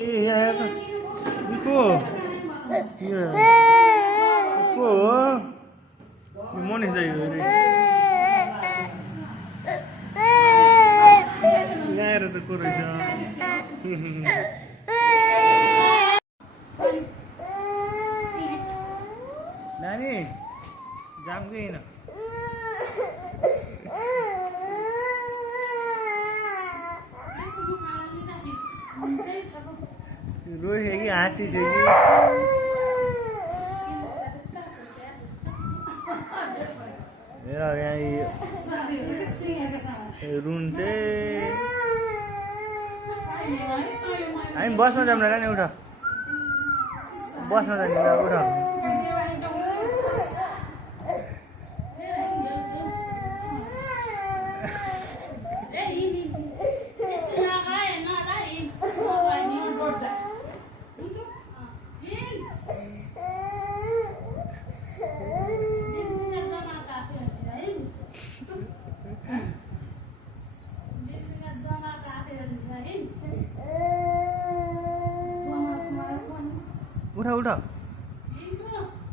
ए यार को को मनिष दाइ हो रे ल्याएर त को रहेछ नानी जाम गएन रोए कि हाँसी थियो कि हेर यहाँ रुन चाहिँ हामी बसमा जाऊँ न नि उठ बसमा जाने उठ उठा उठा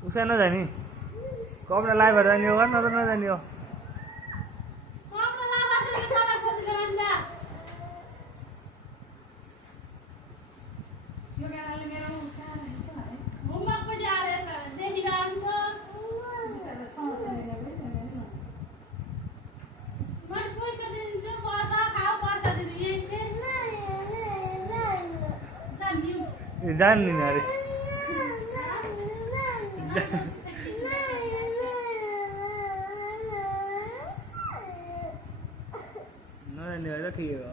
उसका नजाने कपडा लाइ भएर जाने हो नत्र नजाने हो जान्ने नि अरे नजाने होइन ठिकै हो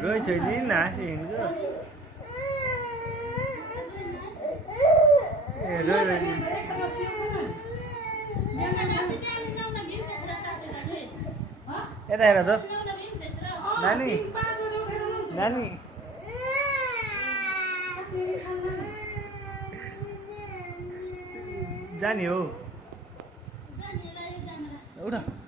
रोइ छैन हाँसी हिँड्को ए रोइ यता हेर त नानी नानी जाने हो उठ